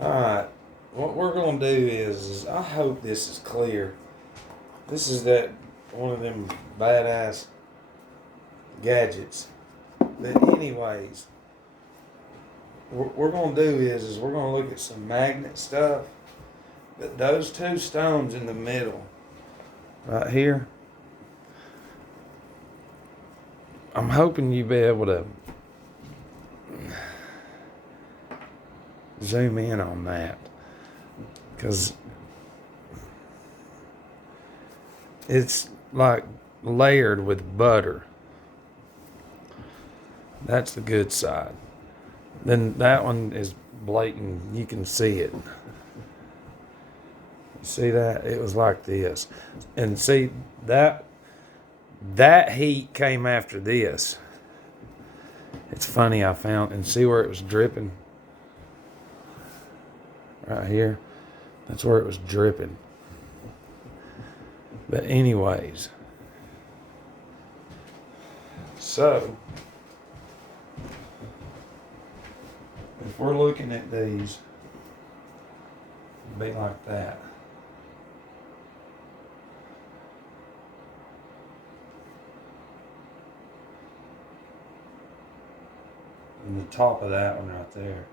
Alright, what we're going to do is I hope this is clear. This is that one of them badass gadgets. But anyways, what we're going to do is we're going to look at some magnet stuff. But those two stones in the middle, right here, I'm hoping you'll be able to zoom in on that. Because it's like layered with butter. That's the good side. Then that one is blatant. You can see it. See that? It was like this. And see, that heat came after this. It's funny, I found, and see where it was dripping? Right here. That's where it was dripping. But anyways. So, if we're looking at these, it'd be like that. And the top of that one right there.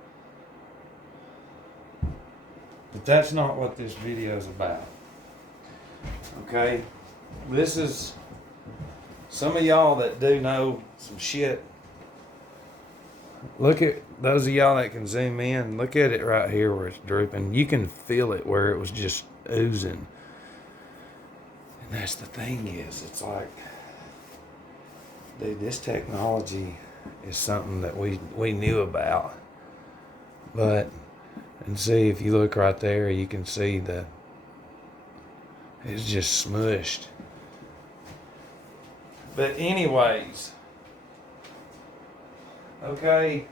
But that's not what this video is about. Okay? This is some of y'all that do know some shit. Look at those of y'all that can zoom in. Look at it right here where it's dripping. You can feel it where it was just oozing. And that's the thing is, it's like, dude, this technology is something that we knew about. But, and see, if you look right there, you can see that it's just smushed. But anyways, okay,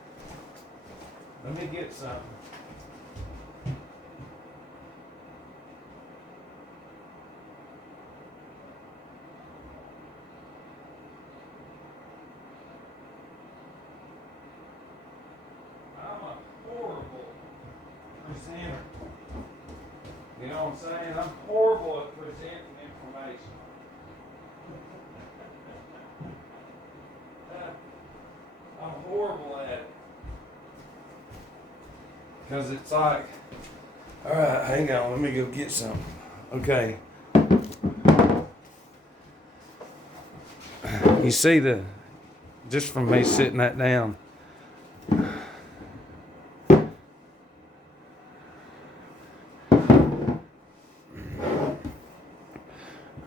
let me get something. I'm a horrible presenter. You know what I'm saying? I'm horrible at presenting information. I'm horrible at it. Because it's like, alright, hang on, let me go get something. Okay. You see just from me sitting that down.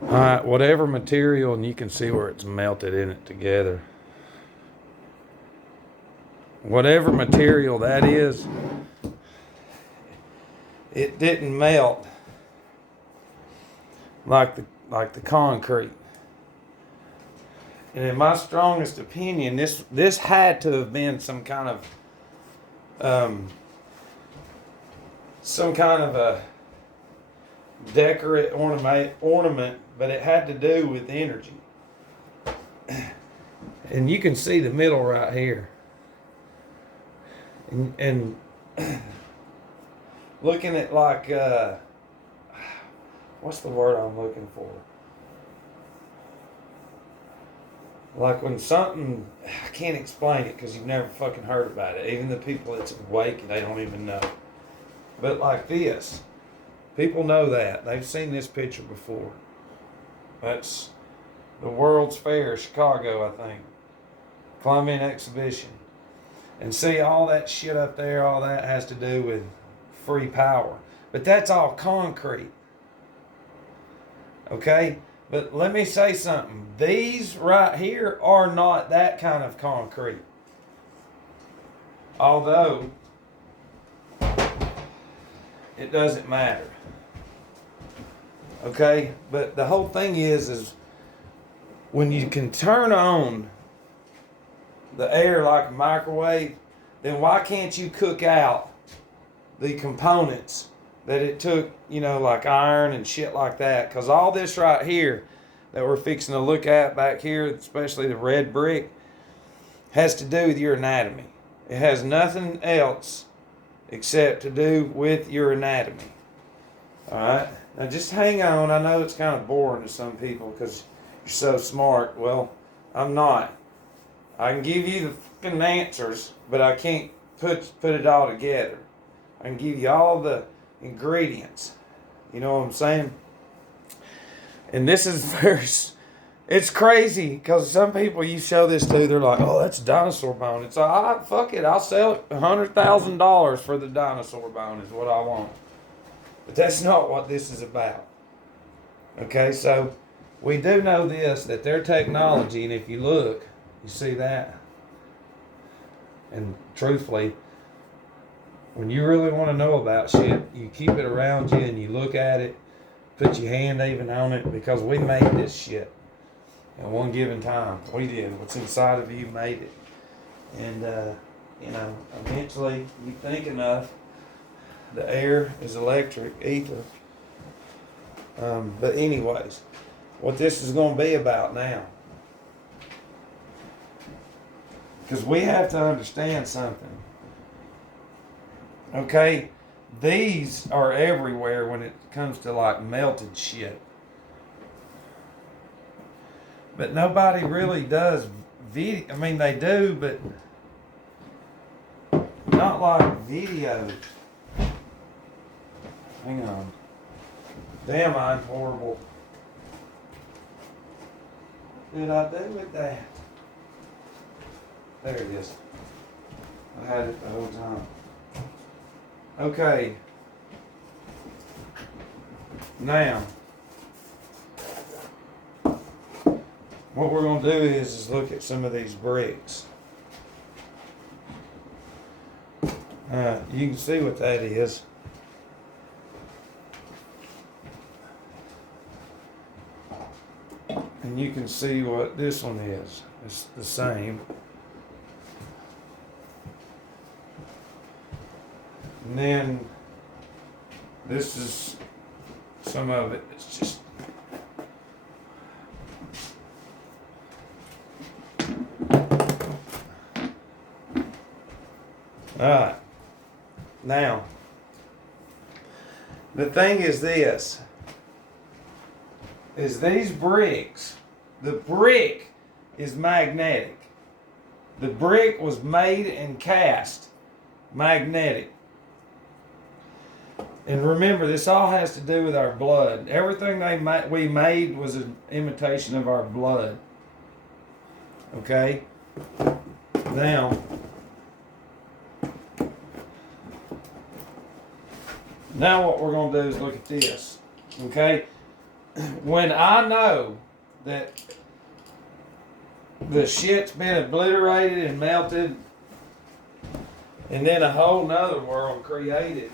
Alright, whatever material, and you can see where it's melted in it together. Whatever material that is, it didn't melt like the concrete. And in my strongest opinion, this had to have been some kind of a decorate ornament, but it had to do with energy. And you can see the middle right here. And looking at like what's the word I'm looking for? Like when something, I can't explain it because you've never fucking heard about it. Even the people that's awake, they don't even know. But like this, people know that. They've seen this picture before. That's the World's Fair, Chicago, I think. Columbian Exhibition. And see, all that shit up there, all that has to do with free power. But that's all concrete. Okay? But let me say something. These right here are not that kind of concrete. Although, it doesn't matter. Okay? But the whole thing is when you can turn on the air like a microwave, then why can't you cook out the components that it took, like iron and shit like that? Because all this right here that we're fixing to look at back here, especially the red brick, has to do with your anatomy. It has nothing else except to do with your anatomy. Alright? Now just hang on. I know it's kind of boring to some people because you're so smart. Well, I'm not. I can give you the fucking answers, but I can't put it all together. I can give you all the ingredients. You know what I'm saying? And this is very... It's crazy because some people you show this to, they're like, oh, that's dinosaur bone. It's like, fuck it, I'll sell it $100,000 for the dinosaur bone is what I want. But that's not what this is about. Okay, so we do know this, that their technology, and if you look, you see that. And truthfully, when you really want to know about shit, you keep it around you and you look at it, put your hand even on it, because we made this shit. At one given time, we did. What's inside of you made it. And, you know, eventually you think enough, the air is electric, ether. But anyways, what this is going to be about now. Because we have to understand something. Okay? These are everywhere when it comes to like melted shit. But nobody really does video. I mean, they do, but not like video. Hang on. Damn, I'm horrible. What did I do with that? There it is. I had it the whole time. Okay. Now. What we're going to do is look at some of these bricks. You can see what that is. And you can see what this one is. It's the same. And then this is some of it. It's just alright. Now, the thing is this, is these bricks, the brick is magnetic. The brick was made and cast magnetic. And remember, this all has to do with our blood. Everything we made was an imitation of our blood. Okay? Now, what we're going to do is look at this. Okay? When I know that the shit's been obliterated and melted, and then a whole nother world created,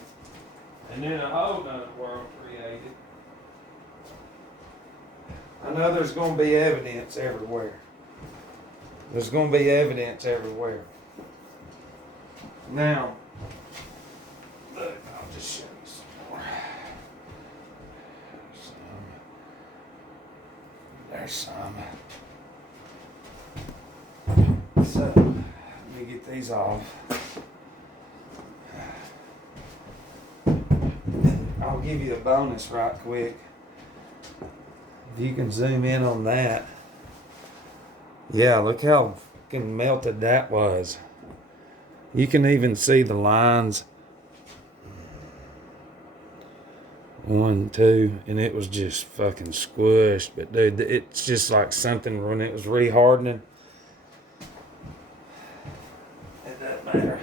and then a whole nother world created, I know there's going to be evidence everywhere. There's going to be evidence everywhere. Now, look, I'll just show you some more. There's some. So, let me get these off. I'll give you a bonus right quick. If you can zoom in on that. Yeah, look how fucking melted that was. You can even see the lines. 1, 2, and it was just fucking squished. But dude, it's just like something when it was rehardening. It doesn't matter.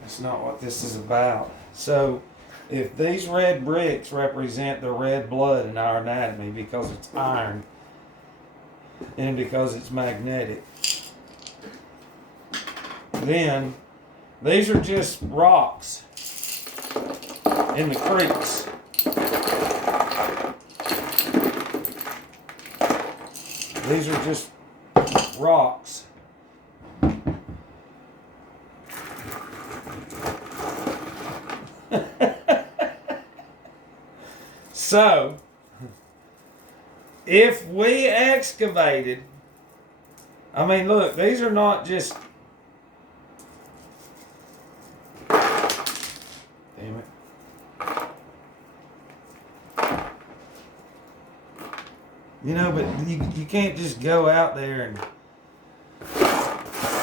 That's not what this is about. So, if these red bricks represent the red blood in our anatomy because it's iron and because it's magnetic, then these are just rocks in the creeks. These are just rocks. So, if we excavated, I mean, look, these are not just You know, but you can't just go out there and...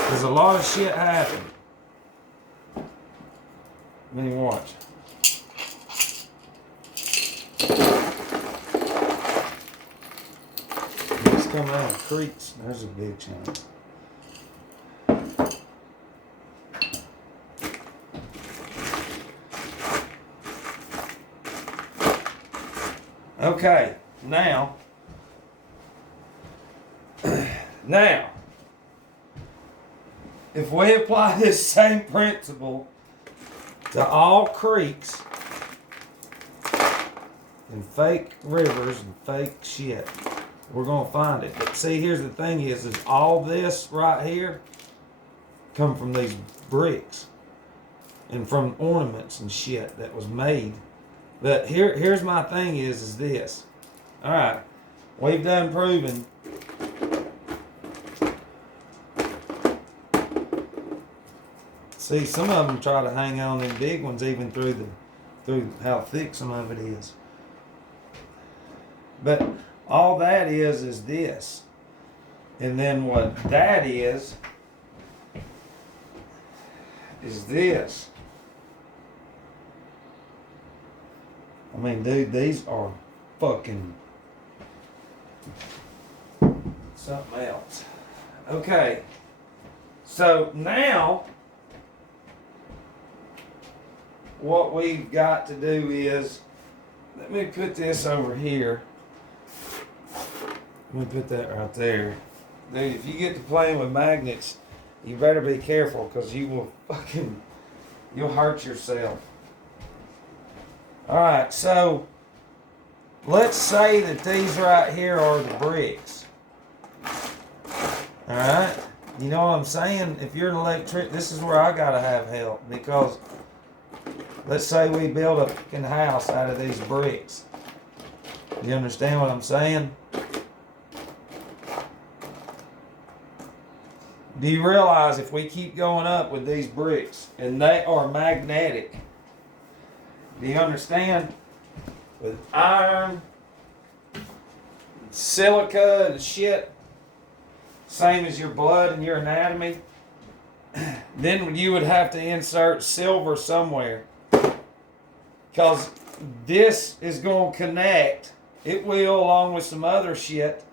There's a lot of shit happening. Let me watch. It's coming out of creeks. There's a big chunk. Okay, now, if we apply this same principle to all creeks and fake rivers and fake shit, we're gonna find it. But see, here's the thing is all this right here come from these bricks and from ornaments and shit that was made. But here's my thing is this. All right, we've done proven. See, some of them try to hang on them big ones even through how thick some of it is. But all that is this. And then what that is this. I mean, dude, these are fucking something else. Okay. So now, what we've got to do is, let me put this over here. Let me put that right there. Dude, if you get to playing with magnets, you better be careful because you'll hurt yourself. Alright, so let's say that these right here are the bricks. Alright? You know what I'm saying? If you're an electric, this is where I gotta have help because let's say we build a fucking house out of these bricks. You understand what I'm saying? Do you realize if we keep going up with these bricks and they are magnetic, do you understand? With iron, silica and shit, same as your blood and your anatomy, then you would have to insert silver somewhere. Because this is going to connect, it will, along with some other shit,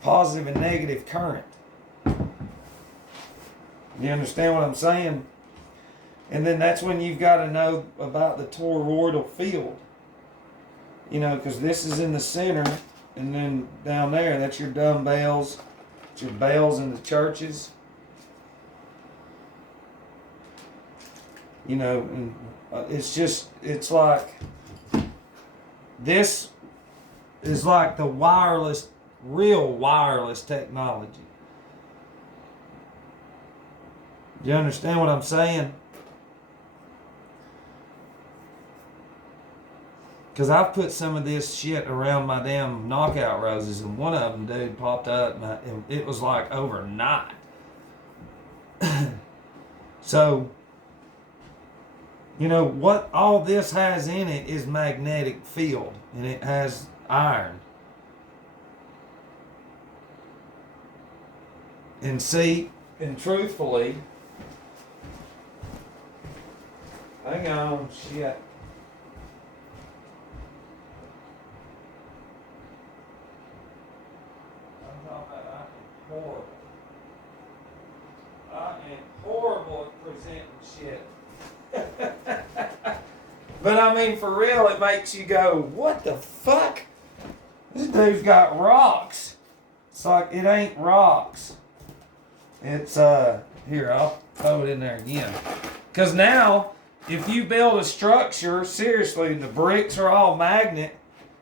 positive and negative current. You understand what I'm saying? And then that's when you've got to know about the toroidal field. You know, because this is in the center, and then down there, that's your dumbbells, it's your bells in the churches. You know, and it's like, this is like the wireless, real wireless technology. Do you understand what I'm saying? Because I've put some of this shit around my damn knockout roses, and one of them, dude, popped up, and it was like overnight. So, you know, what all this has in it is magnetic field, and it has iron. And see, and truthfully, hang on, shit. Horrible. I am horrible at presenting shit. But I mean, for real, it makes you go, what the fuck? This dude's got rocks. It's like, it ain't rocks. It's, here, I'll throw it in there again. Because now, if you build a structure, seriously, the bricks are all magnet,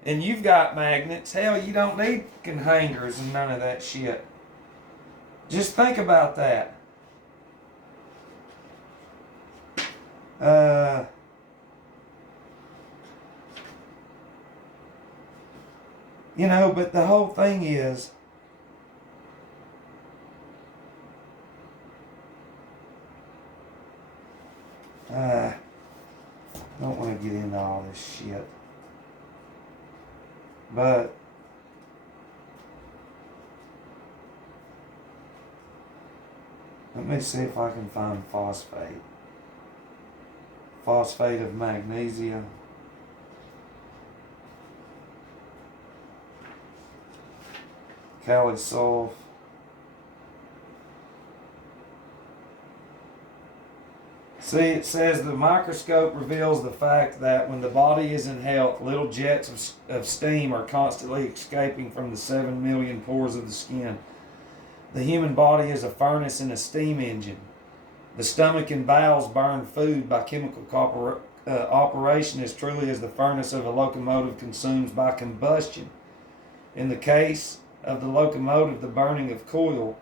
and you've got magnets, hell, you don't need fucking hangers and none of that shit. Just think about that. You know, but the whole thing is, I don't want to get into all this shit. But Let me see if I can find phosphate. Phosphate of magnesia. Calisulf. See, it says the microscope reveals the fact that when the body is in health, little jets of steam are constantly escaping from the 7 million pores of the skin. The human body is a furnace and a steam engine. The stomach and bowels burn food by chemical operation as truly as the furnace of a locomotive consumes by combustion. In the case of the locomotive, the burning of coal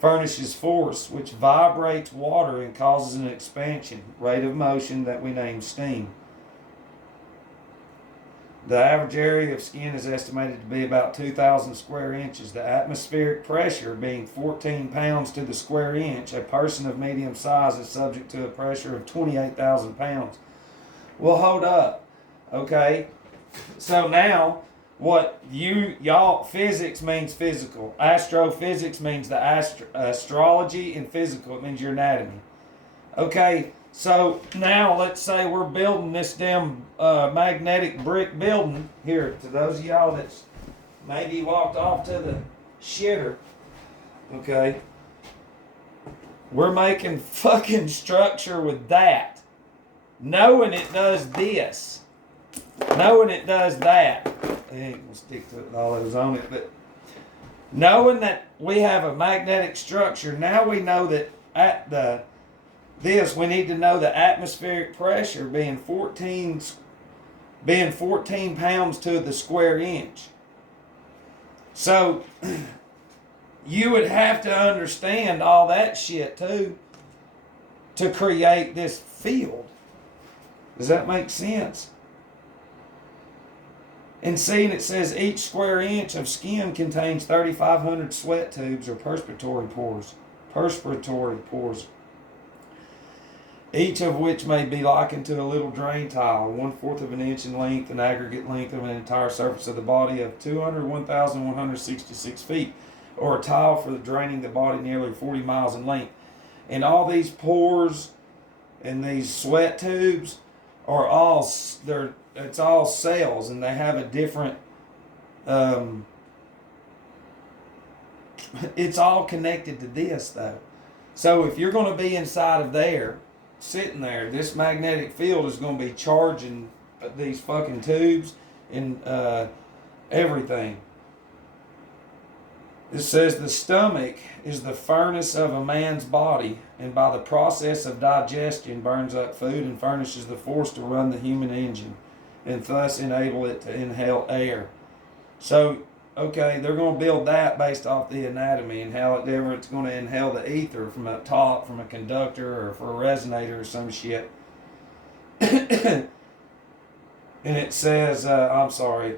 furnishes force, which vibrates water and causes an expansion rate of motion that we name steam. The average area of skin is estimated to be about 2,000 square inches. The atmospheric pressure being 14 pounds to the square inch. A person of medium size is subject to a pressure of 28,000 pounds. Well, hold up. Okay. So now, what y'all, physics means physical. Astrophysics means the astrology, and physical, it means your anatomy. Okay. So now let's say we're building this damn magnetic brick building here. To those of y'all that's maybe walked off to the shitter, okay, we're making fucking structure with that, knowing it does this, knowing it does that. I ain't gonna stick to it, all that was on it, but knowing that we have a magnetic structure, now we know that at we need to know the atmospheric pressure being 14 pounds to the square inch. So you would have to understand all that shit too to create this field. Does that make sense? And seeing it says each square inch of skin contains 3,500 sweat tubes or perspiratory pores. Each of which may be likened to a little drain tile, 1/4 of an inch in length, an aggregate length of an entire surface of the body of 201,166 feet, or a tile for draining the body nearly 40 miles in length. And all these pores and these sweat tubes are it's all cells, and they have a different, it's all connected to this though. So if you're going to be inside of there, sitting there, this magnetic field is going to be charging these fucking tubes and everything. It says the stomach is the furnace of a man's body, and by the process of digestion burns up food and furnishes the force to run the human engine, and thus enable it to inhale air. So, okay, they're going to build that based off the anatomy and how it's going to inhale the ether from up top, from a conductor or for a resonator or some shit. And it says,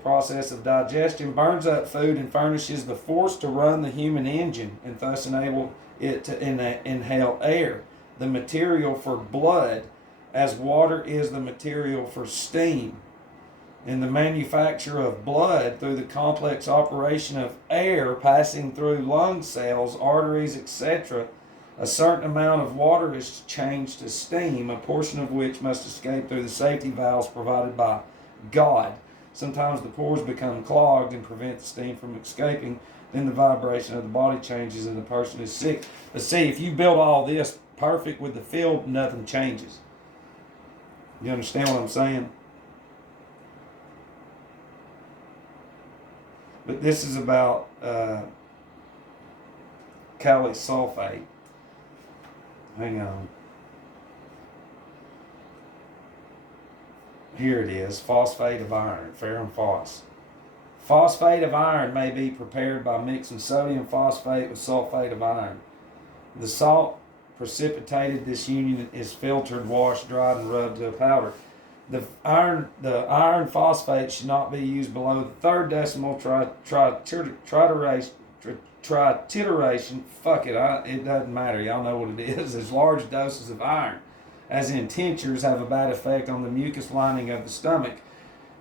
process of digestion burns up food and furnishes the force to run the human engine and thus enable it to inhale air, the material for blood, as water is the material for steam. In the manufacture of blood through the complex operation of air passing through lung cells, arteries, etc., a certain amount of water is changed to steam, a portion of which must escape through the safety valves provided by God. Sometimes the pores become clogged and prevent the steam from escaping. Then the vibration of the body changes and the person is sick. But see, if you build all this perfect with the field, nothing changes. You understand what I'm saying? But this is about kali sulfate. Hang on. Here it is, phosphate of iron, ferrum phos. Phosphate of iron may be prepared by mixing sodium phosphate with sulfate of iron. The salt precipitated this union is filtered, washed, dried, and rubbed to a powder. The iron phosphate should not be used below the third decimal trititeration. Fuck it, it doesn't matter. Y'all know what it is. As large doses of iron, as in tinctures, have a bad effect on the mucous lining of the stomach,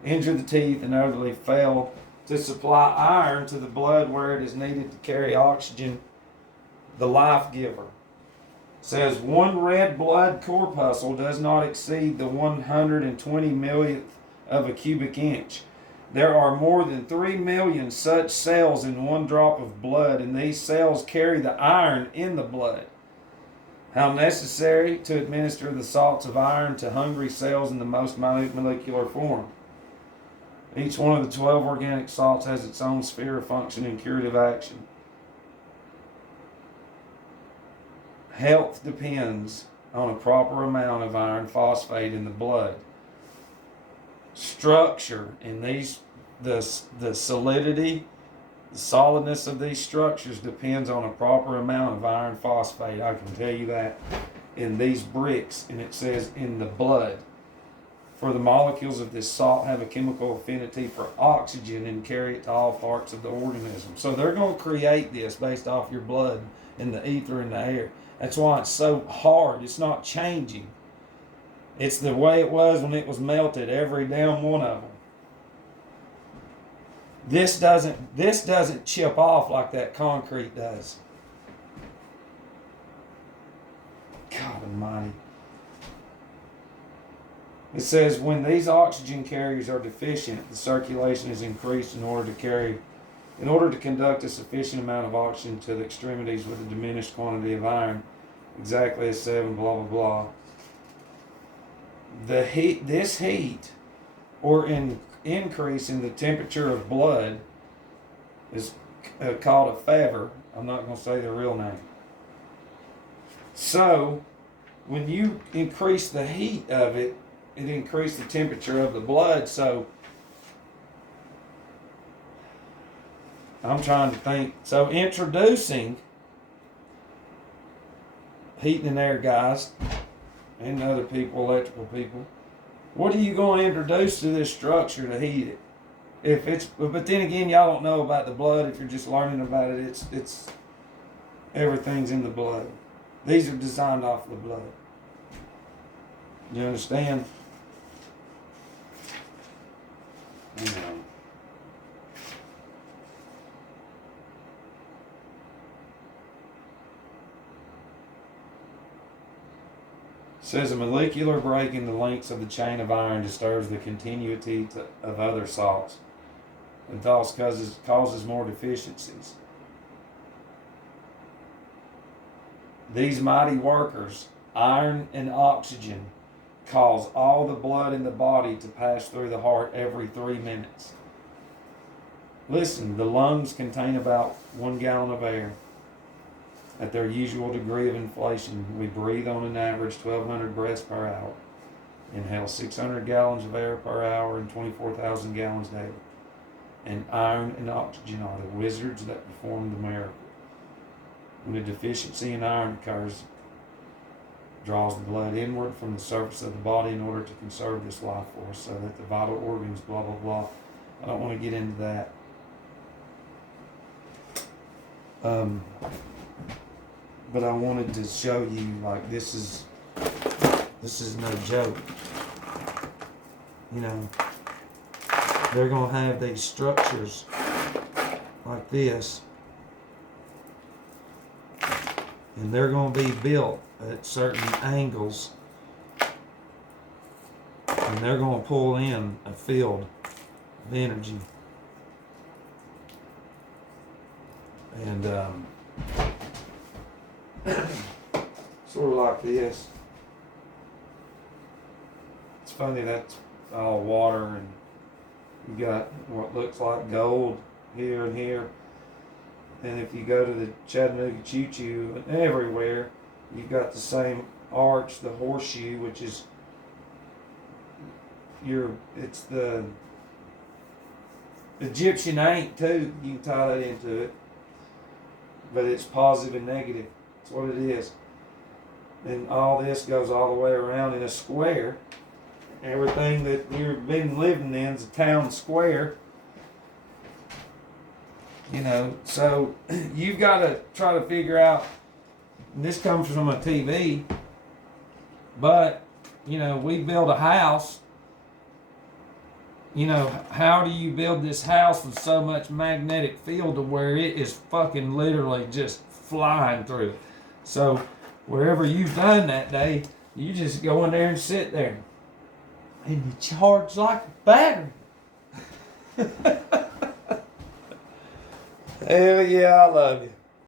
injure the teeth, and utterly fail to supply iron to the blood where it is needed to carry oxygen the life giver. Says one red blood corpuscle does not exceed the 120 millionth of a cubic inch. There are more than 3 million such cells in one drop of blood, and these cells carry the iron in the blood. How necessary to administer the salts of iron to hungry cells in the most minute molecular form. Each one of the 12 organic salts has its own sphere of function and curative action. Health depends on a proper amount of iron phosphate in the blood. Structure in these, the solidity, the solidness of these structures depends on a proper amount of iron phosphate. I can tell you that in these bricks, and it says in the blood. For the molecules of this salt have a chemical affinity for oxygen and carry it to all parts of the organism. So they're going to create this based off your blood and the ether and the air. That's why it's so hard. It's not changing. It's the way it was when it was melted, every damn one of them. This doesn't chip off like that concrete does. God almighty. It says when these oxygen carriers are deficient, the circulation is increased in order to conduct a sufficient amount of oxygen to the extremities with a diminished quantity of iron, exactly as 7 blah blah blah. This heat or increase in the temperature of blood is called a fever. I'm not going to say the real name. So when you increase the heat of it, it increased the temperature of the blood. So I'm trying to think. So introducing heat and air guys and other people, electrical people, what are you going to introduce to this structure to heat it? But then again, y'all don't know about the blood. If you're just learning about it, it's everything's in the blood. These are designed off the blood. You understand? You know. Says a molecular break in the links of the chain of iron disturbs the continuity of other salts and thus causes more deficiencies. These mighty workers, iron and oxygen, cause all the blood in the body to pass through the heart every 3 minutes. Listen, the lungs contain about 1 gallon of air. At their usual degree of inflation, we breathe on an average 1,200 breaths per hour, inhale 600 gallons of air per hour and 24,000 gallons daily. And iron and oxygen are the wizards that perform the miracle. When a deficiency in iron occurs, it draws the blood inward from the surface of the body in order to conserve this life force so that the vital organs, blah, blah, blah. I don't want to get into that. But I wanted to show you, like, this is no joke. You know, they're going to have these structures like this, and they're going to be built at certain angles, and they're going to pull in a field of energy. And sort of like this. It's funny, that's all water, and you got what looks like gold here and here. And if you go to the Chattanooga Choo Choo and everywhere, you've got the same arch, the horseshoe, which is it's the Egyptian ink too. You can tie that into it, but it's positive and negative. That's what it is. And all this goes all the way around in a square. Everything that you've been living in is a town square. You know, so you've got to try to figure out, and this comes from a TV, but, you know, we build a house. You know, how do you build this house with so much magnetic field to where it is fucking literally just flying through it. So wherever you've done that day, you just go in there and sit there. And you charge like a battery. Hell yeah, I love you.